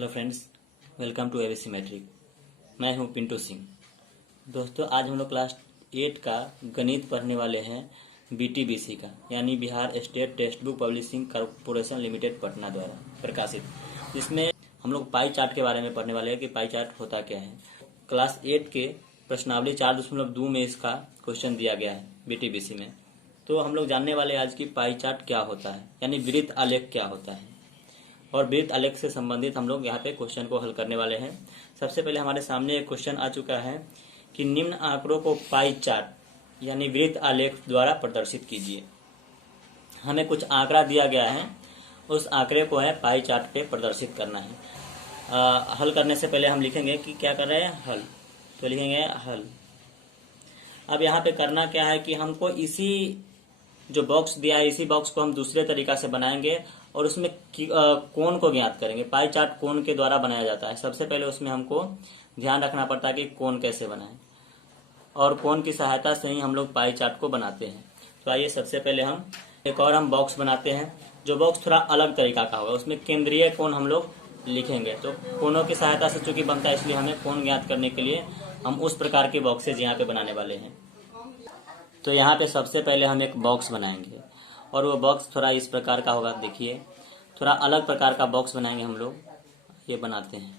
Hello friends, welcome to ABC matric. मैं हूं पिंटू सिंह। दोस्तों, आज हम लोग क्लास 8 का गणित पढ़ने वाले हैं बीटीबीसी का, यानी Bihar state text book publishing corporation limited Patna द्वारा प्रकाशित। जिसमें हम लोग पाई चार्ट के बारे में पढ़ने वाले हैं कि पाई चार्ट होता क्या है। क्लास 8 के प्रश्नावली 4.2 में इसका क्वेश्चन दिया गया है बीटीबीसी में। तो हम लोग जानने वाले आज की पाई चार्ट क्या होता है, यानी वृत्त आलेख क्या होता है, और वृत्त आलेख से संबंधित हम लोग यहाँ पे क्वेश्चन को हल करने वाले हैं। सबसे पहले हमारे सामने एक क्वेश्चन आ चुका है कि निम्न आंकड़ों को पाई चार्ट यानी वृत्त आलेख द्वारा प्रदर्शित कीजिए। हमें कुछ आंकड़ा दिया गया है, उस आंकड़े को है पाई चार्ट पे प्रदर्शित करना है। हल करने से पहले हम लिखेंगे कि क्या कर रहे हैं, हल। तो लिखेंगे हल। अब यहाँ पे करना क्या है कि हमको इसी जो बॉक्स दिया है, इसी बॉक्स को हम दूसरे तरीका से बनाएंगे और उसमें कोण को ज्ञात करेंगे। पाई चार्ट कोण के द्वारा बनाया जाता है। सबसे पहले उसमें हमको ध्यान रखना पड़ता है कि कोण कैसे बनाएं, और कोण की सहायता से ही हम लोग पाई चार्ट को बनाते हैं। तो आइए सबसे पहले हम एक और बॉक्स बनाते हैं, जो बॉक्स थोड़ा अलग तरीका का होगा। उसमें केंद्रीय कोण हम लोग लिखेंगे। तो कोणों की सहायता से चूंकि बनता है, इसलिए हमें कोण ज्ञात करने के लिए हम उस प्रकार के बॉक्सेज यहाँ पे बनाने वाले हैं। तो यहाँ पे सबसे पहले हम एक बॉक्स बनाएंगे, और वो बॉक्स थोड़ा इस प्रकार का होगा। देखिए, थोड़ा अलग प्रकार का बॉक्स बनाएंगे हम लोग। ये बनाते हैं।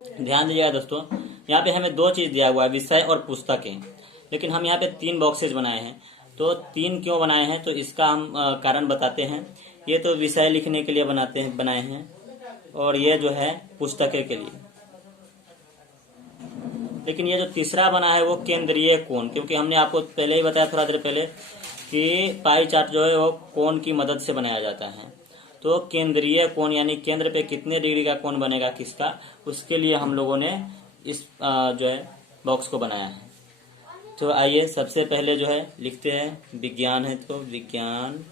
ध्यान दीजिएगा दोस्तों, यहाँ पे हमें दो चीज दिया हुआ है, विषय और पुस्तकें। लेकिन हम यहाँ पे 3 बॉक्सेज बनाए हैं। तो 3 क्यों बनाए हैं, तो इसका हम कारण बताते हैं। ये तो विषय लिखने के लिए बनाए हैं, और ये जो है पुस्तकें के लिए। लेकिन ये जो तीसरा बना है वो केंद्रीय कोण, क्योंकि हमने आपको पहले ही बताया थोड़ा देर पहले कि पाई चार्ट जो है वो कोण की मदद से बनाया जाता है। तो केंद्रीय कोण यानी केंद्र पे कितने डिग्री का कोण बनेगा किसका, उसके लिए हम लोगों ने इस जो है बॉक्स को बनाया है। तो आइए सबसे पहले जो है लिखते हैं विज्ञान है, तो विज्ञान।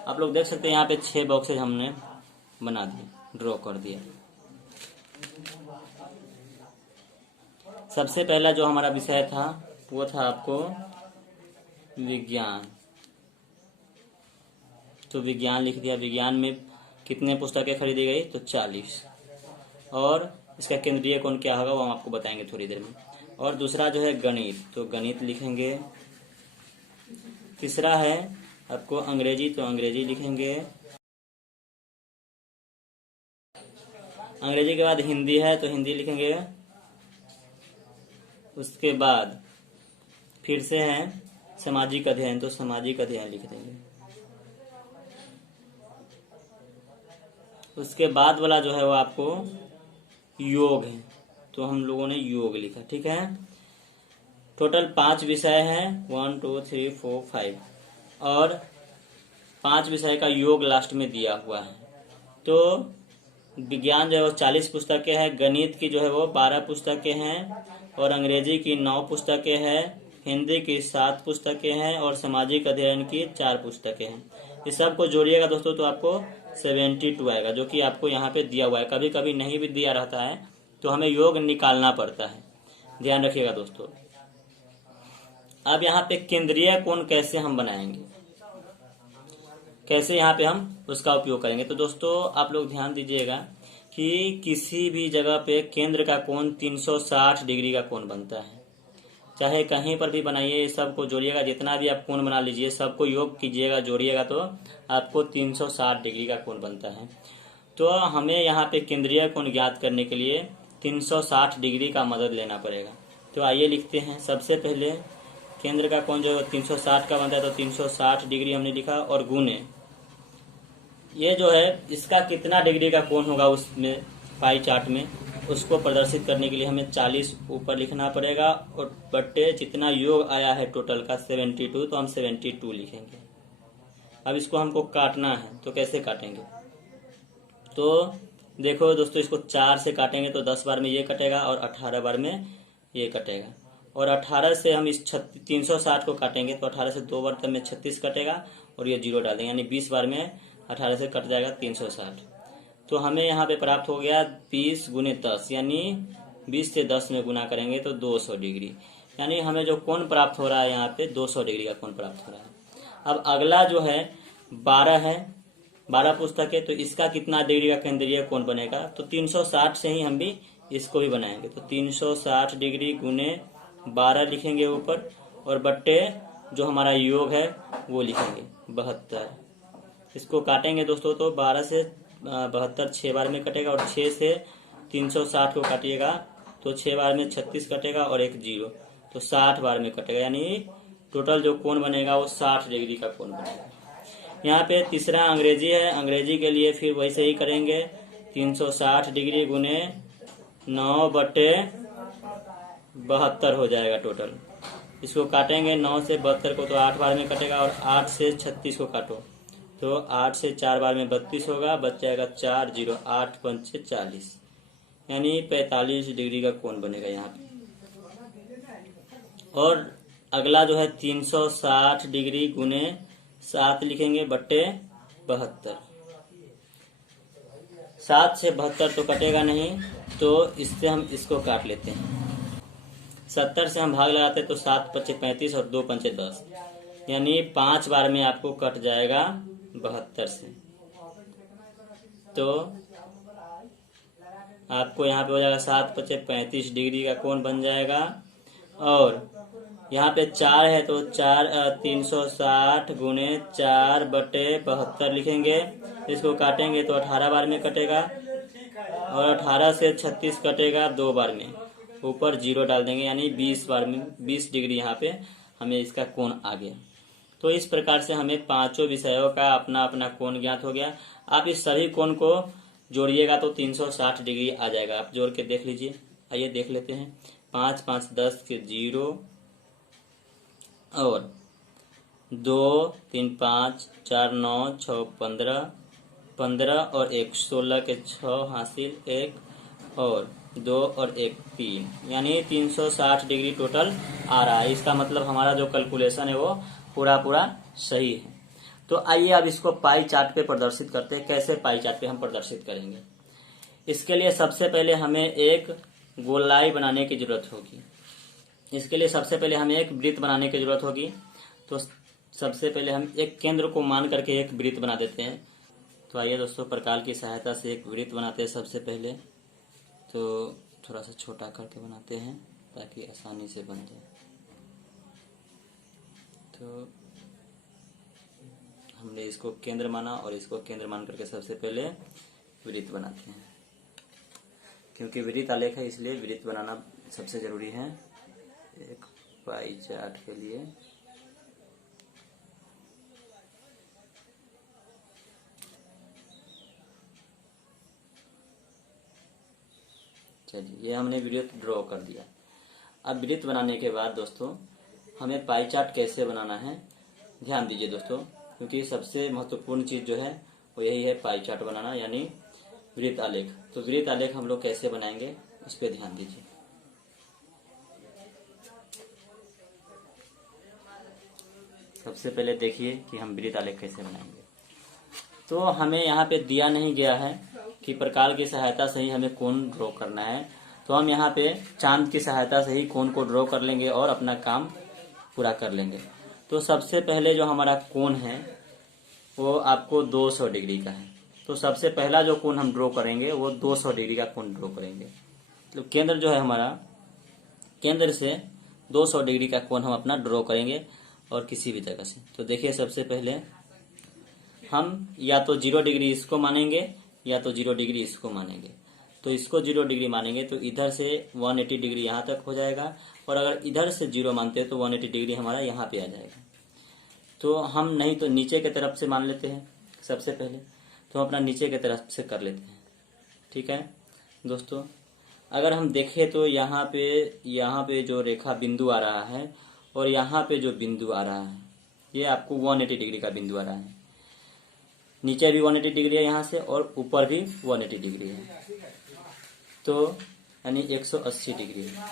आप लोग देख सकते हैं यहाँ पे 6 बॉक्सेज हमने बना दिए, ड्रॉ कर दिया। सबसे पहला जो हमारा विषय था वो था आपको विज्ञान। तो विज्ञान लिख दिया। विज्ञान में कितने पुस्तकें खरीदी गई, तो 40। और इसका केंद्रीय कोण क्या होगा वो हम आपको बताएंगे थोड़ी देर में। और दूसरा जो है गणित, तो गणित लिखेंगे। तीसरा है आपको अंग्रेजी, तो अंग्रेजी लिखेंगे। अंग्रेजी के बाद हिंदी है तो हिंदी लिखेंगे। उसके बाद फिर से है सामाजिक अध्ययन, तो सामाजिक अध्ययन लिख देंगे। उसके बाद वाला जो है वो आपको योग है, तो हम लोगों ने योग लिखा। ठीक है, टोटल 5 विषय हैं, 1 2 3 4 5, और 5 विषय का योग लास्ट में दिया हुआ है। तो विज्ञान जो है वो 40 पुस्तकें हैं, गणित की जो है वो 12 पुस्तकें हैं, और अंग्रेजी की 9 पुस्तकें हैं, हिंदी की 7 पुस्तकें हैं, और सामाजिक अध्ययन की 4 पुस्तकें हैं। इस सब को जोड़िएगा दोस्तों तो आपको 72 आएगा, जो कि आपको यहाँ पे दिया हुआ है। कभी कभी नहीं भी दिया रहता है तो हमें योग निकालना पड़ता है, ध्यान रखिएगा दोस्तों। अब यहाँ पे केंद्रीय कोण कैसे हम बनाएंगे, कैसे यहाँ पे हम उसका उपयोग करेंगे। तो दोस्तों आप लोग ध्यान दीजिएगा कि किसी भी जगह पे केंद्र का कोण 360 डिग्री का कोण बनता है। चाहे कहीं पर भी बनाइए, सबको जोड़िएगा, जितना भी आप कोण बना लीजिए सबको योग कीजिएगा, जोड़िएगा तो आपको 360 डिग्री का कोण बनता है। तो हमें यहाँ पे केंद्रीय कोण ज्ञात करने के लिए 360 डिग्री का मदद लेना पड़ेगा। तो आइए लिखते हैं। सबसे पहले केंद्र का कोण जो 360 का बनता है, तो 360 डिग्री हमने लिखा, और गुणे ये जो है इसका कितना डिग्री का कोण होगा उसमें पाई चार्ट में, उसको प्रदर्शित करने के लिए हमें 40 ऊपर लिखना पड़ेगा, और बट्टे जितना योग आया है टोटल का 72, तो हम 72 लिखेंगे। अब इसको हमको काटना है, तो कैसे काटेंगे, तो देखो दोस्तों, इसको 4 से काटेंगे तो 10 बार में ये कटेगा और 18 बार में ये कटेगा, और 18 से हम इस 360 को काटेंगे तो 18 से 2 बार तब में 36 कटेगा, और ये 0 डाल देंगे, यानी 20 बार में 18 से कट जाएगा 360। तो हमें यहाँ पे प्राप्त हो गया 20 गुने 10, यानी 20 से 10 में गुना करेंगे तो 200 डिग्री, यानी हमें जो कोण प्राप्त हो रहा है यहाँ पे 200 डिग्री का कोण प्राप्त हो रहा है। अब अगला जो है 12 है, 12 पुस्तक है, तो इसका कितना डिग्री का केंद्रीय कोण बनेगा, तो 360 से ही हम भी इसको भी बनाएंगे। तो 360 डिग्री गुने 12 लिखेंगे ऊपर, और बट्टे जो हमारा योग है वो लिखेंगे 72। इसको काटेंगे दोस्तों तो 12 से 72 6 बार में कटेगा, और 6 से 360 को काटिएगा तो 6 बार में 36 कटेगा और एक 0, तो 60 बार में कटेगा, यानी टोटल जो कोण बनेगा वो 60 डिग्री का कोण बनेगा। यहाँ पे तीसरा अंग्रेजी है, अंग्रेजी के लिए फिर वैसे ही करेंगे, 360 डिग्री गुने 9/72 हो जाएगा टोटल। इसको काटेंगे 9 से 72 को तो 8 बार में कटेगा, और 8 से 36 को काटो तो 8 से 4 बार में 32 होगा, बच जाएगा 4 0, 8 पंचे 40, यानी 45 डिग्री का कोण बनेगा यहाँ पे। और अगला जो है 360 डिग्री गुने 7 लिखेंगे बट्टे 72। 7 से 72 तो कटेगा नहीं, तो इससे हम इसको काट लेते हैं। 70 से हम भाग लगाते तो 7 पच्चे 35 और 2 पंचे 10, यानी 5 बार में आपको कट जाएगा 72 से। तो आपको यहाँ पे हो जाएगा 7 पच्चे 35 डिग्री का कोण बन जाएगा। और यहाँ पे 4 है तो 360 गुने 4/72 लिखेंगे। इसको काटेंगे तो 18 बार में कटेगा, और 18 से 36 कटेगा 2 बार में, ऊपर 0 डाल देंगे, यानी 20 बार में 20 डिग्री यहाँ पे हमें इसका कोण आ गया। तो इस प्रकार से हमें 5 विषयों का अपना अपना कोण ज्ञात हो गया। आप इस सभी कोण को जोड़िएगा तो 360 डिग्री आ जाएगा। आप जोड़ के देख लीजिए। आइए देख लेते हैं। 5 5 10 के 0, और 2 3 5 4 9 6 15 15 और 1 16 के 6 हासिल 1 और 2 और 1 3, यानी 360 डिग्री टोटल आ रहा है। इसका मतलब हमारा जो कैलकुलेशन है वो पूरा सही है। तो आइए अब इसको पाई चार्ट पे प्रदर्शित करते हैं। कैसे पाई चार्ट पे हम प्रदर्शित करेंगे, इसके लिए सबसे पहले हमें एक गोलाई बनाने की जरूरत होगी। इसके लिए सबसे पहले हमें एक वृत्त बनाने की जरूरत होगी। तो सबसे पहले हम एक केंद्र को मान करके एक वृत्त बना देते हैं। तो आइए दोस्तों प्रकाल की सहायता से एक वृत्त बनाते हैं। सबसे पहले तो थोड़ा सा छोटा करके बनाते हैं। ताकि आसानी से बन जाए। तो हमने इसको केंद्र माना और इसको केंद्र मान करके सबसे पहले वृत्त बनाते हैं। क्योंकि वृत्त आलेख है इसलिए वृत्त बनाना सबसे जरूरी है एक पाई चार्ट के लिए। चलिए, ये हमने वृत्त ड्रॉ कर दिया। अब वृत्त बनाने के बाद दोस्तों हमें पाई चार्ट कैसे बनाना है ध्यान दीजिए दोस्तों, क्योंकि सबसे महत्वपूर्ण चीज जो है वो यही है पाई चार्ट बनाना, यानी वृत्त आलेख। तो वृत्त आलेख हम लोग कैसे बनाएंगे उस पर ध्यान दीजिए। सबसे पहले देखिए कि हम वृत्त आलेख कैसे बनाएंगे। तो हमें यहाँ पे दिया नहीं गया है कि प्रकार की सहायता से ही हमें कोण ड्रॉ करना है, तो हम यहाँ पे चांद की सहायता से ही कोण को ड्रॉ कर लेंगे और अपना काम पूरा कर लेंगे। तो सबसे पहले जो हमारा कोण है वो आपको 200 डिग्री का है। तो सबसे पहला जो कोण हम ड्रॉ करेंगे वो 200 डिग्री का कोण ड्रॉ करेंगे। तो केंद्र जो है हमारा, केंद्र से 200 डिग्री का कोण हम अपना ड्रॉ करेंगे और किसी भी जगह से। तो देखिए सबसे पहले हम या तो 0 डिग्री इसको मानेंगे या तो 0 डिग्री इसको मानेंगे। तो इसको 0 डिग्री मानेंगे तो इधर से 180 डिग्री यहाँ तक हो जाएगा, और अगर इधर से 0 मानते हैं तो 180 डिग्री हमारा यहाँ पे आ जाएगा। तो हम नहीं तो नीचे की तरफ से मान लेते हैं सबसे पहले, तो हम अपना नीचे की तरफ से कर लेते हैं। ठीक है दोस्तों, अगर हम देखें तो यहाँ पे जो रेखा बिंदु आ रहा है और यहाँ पे जो बिंदु आ रहा है ये आपको 180 डिग्री का बिंदु आ रहा है। नीचे भी 180 डिग्री है यहाँ से और ऊपर भी 180 डिग्री है, तो यानी 180 डिग्री है।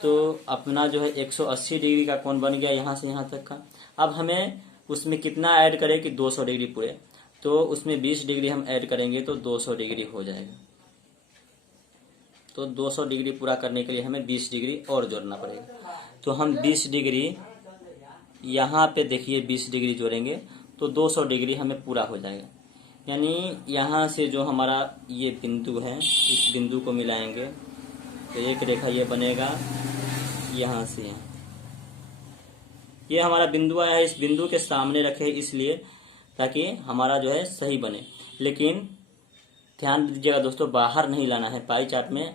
तो अपना जो है 180 डिग्री का कोण बन गया यहाँ से यहाँ तक का। अब हमें उसमें कितना ऐड करें कि 200 डिग्री पूरे, तो उसमें 20 डिग्री हम ऐड करेंगे तो 200 डिग्री हो जाएगा। तो 200 डिग्री पूरा करने के लिए हमें 20 डिग्री और जोड़ना पड़ेगा। तो हम 20 डिग्री यहाँ पे देखिए 20 डिग्री जोड़ेंगे तो 200 डिग्री हमें पूरा हो जाएगा। यानी यहाँ से जो हमारा ये बिंदु है इस बिंदु को मिलाएंगे तो एक रेखा ये बनेगा यहाँ से यहाँ। ये हमारा बिंदु आया है, इस बिंदु के सामने रखे इसलिए ताकि हमारा जो है सही बने। लेकिन ध्यान दीजिएगा दोस्तों, बाहर नहीं लाना है, पाई चार्ट में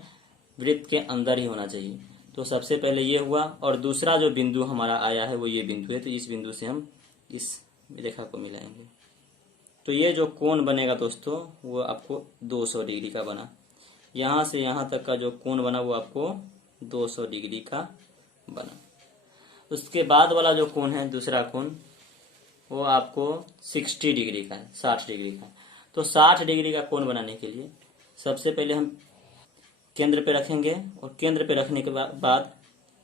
वृत्त के अंदर ही होना चाहिए। तो सबसे पहले ये हुआ, और दूसरा जो बिंदु हमारा आया है वो ये बिंदु है, तो इस बिंदु से हम इस रेखा को मिलाएंगे। तो ये जो कोण बनेगा दोस्तों वो आपको 200 डिग्री का बना। यहाँ से यहाँ तक का जो कोण बना वो आपको 200 डिग्री का बना। उसके बाद वाला जो कोण है दूसरा कोण वो आपको 60 डिग्री का है, 60 डिग्री का। तो 60 डिग्री का कोण बनाने के लिए सबसे पहले हम केंद्र पे रखेंगे और केंद्र पे रखने के बाद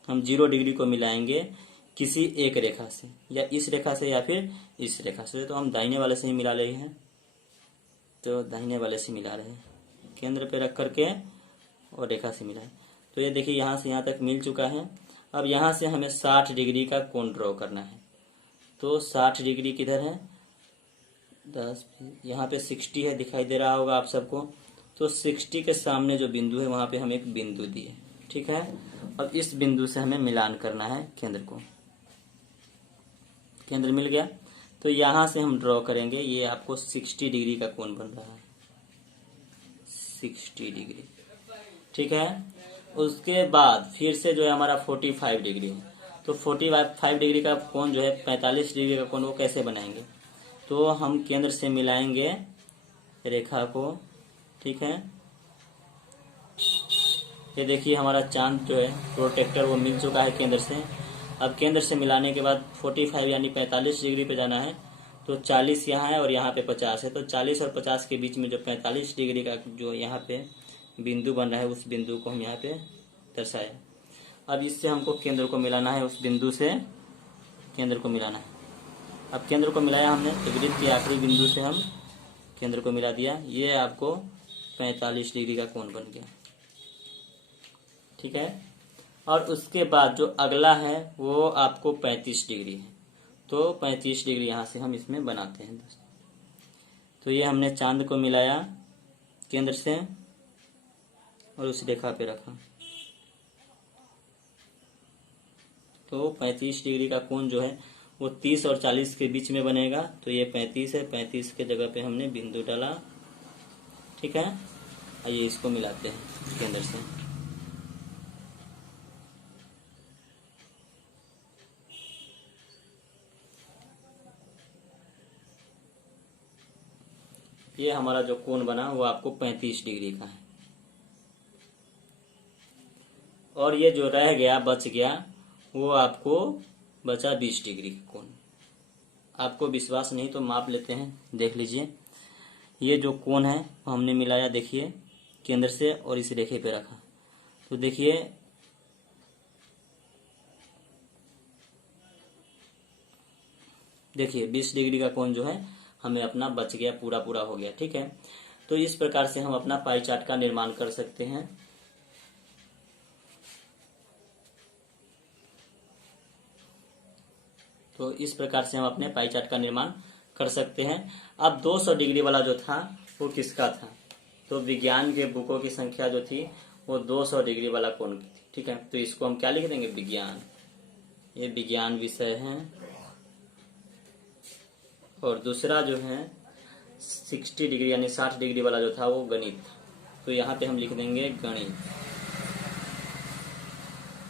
हम 0 डिग्री को मिलाएंगे किसी एक रेखा से, या इस रेखा से या फिर इस रेखा से। तो हम दाहिने वाले से ही मिला रहे हैं, तो दाहिने वाले से मिला रहे हैं, केंद्र पे रख करके और रेखा से मिलाएं। तो ये देखिए यहाँ से यहाँ तक मिल चुका है। अब यहाँ से हमें 60 डिग्री का कोण ड्रॉ करना है। तो 60 डिग्री किधर है, 10 यहाँ पे 60 है, दिखाई दे रहा होगा आप सबको। तो 60 के सामने जो बिंदु है वहां पे हम एक बिंदु दिए, ठीक है। अब इस बिंदु से हमें मिलान करना है केंद्र को। केंद्र मिल गया, तो यहां से हम ड्रॉ करेंगे। ये आपको 60 डिग्री का कोण बन रहा है, 60 डिग्री, ठीक है। उसके बाद फिर से जो है हमारा 45 डिग्री है। तो 45 डिग्री का कोण जो है 45 डिग्री का कोण वो कैसे बनाएंगे, तो हम केंद्र से मिलाएंगे रेखा को, ठीक है। ये देखिए हमारा चांद जो है प्रोटेक्टर वो मिल चुका है केंद्र से। अब केंद्र से मिलाने के बाद 45 यानी 45 डिग्री पे जाना है। तो 40 यहाँ है और यहाँ पे 50 है, तो 40 और 50 के बीच में जो 45 डिग्री का जो यहाँ पे बिंदु बन रहा है उस बिंदु को हम यहाँ पे दर्शाए। अब इससे हमको केंद्र को मिलाना है, उस बिंदु से केंद्र को मिलाना है। अब केंद्र को मिलाया हमने, तो वृत्त के आखिरी बिंदु से हम केंद्र को मिला दिया। ये आपको 45 डिग्री का कोण बन गया, ठीक है। और उसके बाद जो अगला है वो आपको 35 डिग्री है। तो 35 डिग्री यहाँ से हम इसमें बनाते हैं दोस्तों। तो ये हमने चांद को मिलाया केंद्र से और उस रेखा पे रखा। तो 35 डिग्री का कोण जो है वो 30 और 40 के बीच में बनेगा। तो ये 35 है, 35 के जगह पे हमने बिंदु डाला। ठीक है, आइए इसको मिलाते हैं केंद्र से। ये हमारा जो कोण बना वो आपको 35 डिग्री का है। और ये जो रह गया बच गया वो आपको बचा 20 डिग्री का कोण। आपको विश्वास नहीं तो माप लेते हैं, देख लीजिए। ये जो कोण है वो हमने मिलाया, देखिए केंद्र से, और इस रेखे पे रखा। तो देखिए देखिए 20 डिग्री का कोण जो है हमें अपना बच गया, पूरा पूरा हो गया। ठीक है, तो इस प्रकार से हम अपना पाई चार्ट का निर्माण कर सकते हैं। तो इस प्रकार से हम अपने पाई चार्ट का निर्माण कर सकते हैं। अब 200 डिग्री वाला जो था वो किसका था? तो विज्ञान के बुकों की संख्या जो थी वो 200 डिग्री वाला कोण की थी। ठीक है, तो इसको हम क्या लिख देंगे? विज्ञान। ये विज्ञान विषय है। और दूसरा जो है 60 डिग्री यानी 60 डिग्री वाला जो था वो गणित। तो यहाँ पे हम लिख देंगे गणित।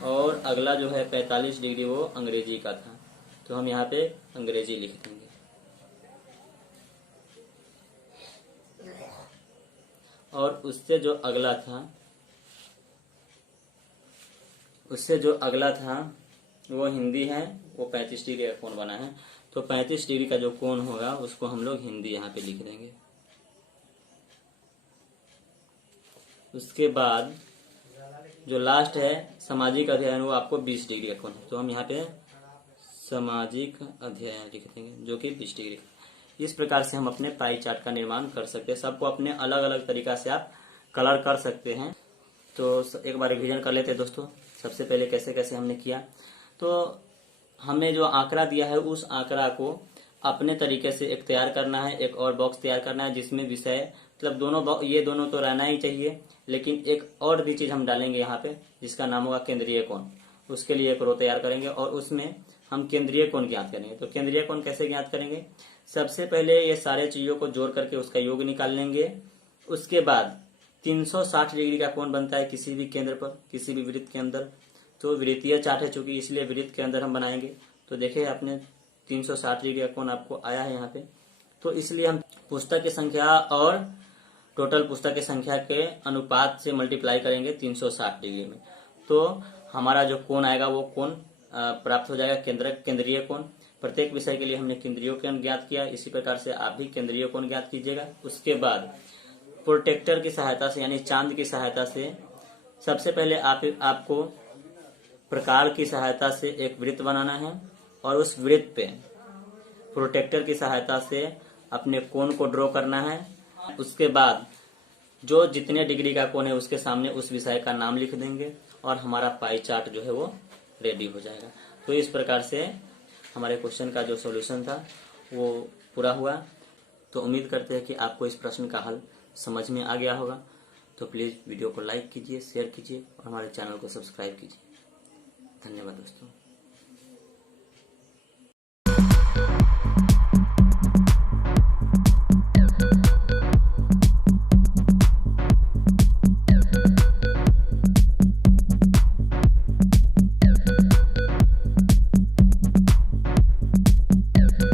और अगला जो है 45 डिग्री वो अंग्रेजी का था। तो हम यहाँ पे अंग्रेजी लिख देंगे। और उससे जो अगला था वो हिंदी है। वो 35 डिग्री का कोण बना है। तो 35 डिग्री का जो कोण होगा उसको हम लोग हिंदी यहाँ पे लिख देंगे। उसके बाद जो लास्ट है सामाजिक अध्ययन, वो आपको 20 डिग्री का कोण है। तो हम यहाँ पे सामाजिक अध्ययन लिख देंगे जो कि 20 डिग्री। इस प्रकार से हम अपने पाई चार्ट का निर्माण कर सकते हैं। सबको अपने अलग अलग तरीका से आप कलर कर सकते हैं। तो एक बार रिवीजन कर लेते हैं दोस्तों। सबसे पहले कैसे कैसे हमने किया। तो हमें जो आंकड़ा दिया है उस आंकड़ा को अपने तरीके से एक तैयार करना है, एक और बॉक्स तैयार करना है जिसमें विषय, मतलब ये दोनों तो रहना ही चाहिए, लेकिन एक और भी चीज हम डालेंगे यहाँ पे जिसका नाम होगा केंद्रीय कोण। उसके लिए एक रो तैयार करेंगे और उसमें हम केंद्रीय कोण ज्ञात करेंगे। तो केंद्रीय कोण कैसे ज्ञात करेंगे? सबसे पहले ये सारे चीजों को जोड़ करके उसका योग निकाल लेंगे। उसके बाद 360 डिग्री का कोण बनता है किसी भी केंद्र पर, किसी भी वृत्त के अंदर। तो वृत्तीय चार्ट है चूंकि, इसलिए वृत्त के अंदर हम बनाएंगे। तो देखिए आपने 360 डिग्री का कोण आपको आया है यहाँ पे। तो इसलिए हम पुस्तक की संख्या और टोटल पुस्तक की संख्या के अनुपात से मल्टीप्लाई करेंगे 360 डिग्री में। तो हमारा जो कोण आएगा वो कोण प्राप्त हो जाएगा केंद्रीय कोण। प्रत्येक विषय के लिए हमने केंद्रीय कोण ज्ञात किया। इसी प्रकार से आप भी केंद्रीय कोण ज्ञात कीजिएगा। उसके बाद प्रोटेक्टर की सहायता से यानी चांद की सहायता से सबसे पहले आपको प्रकार की सहायता से एक वृत्त बनाना है और उस वृत्त पे प्रोटेक्टर की सहायता से अपने कोण को ड्रॉ करना है। उसके बाद जो जितने डिग्री का कोण है उसके सामने उस विषय का नाम लिख देंगे और हमारा पाई चार्ट जो है वो रेडी हो जाएगा। तो इस प्रकार से हमारे क्वेश्चन का जो सॉल्यूशन था वो पूरा हुआ। तो उम्मीद करते हैं कि आपको इस प्रश्न का हल समझ में आ गया होगा। तो प्लीज़ वीडियो को लाइक कीजिए, शेयर कीजिए और हमारे चैनल को सब्सक्राइब कीजिए। धन्यवाद दोस्तों।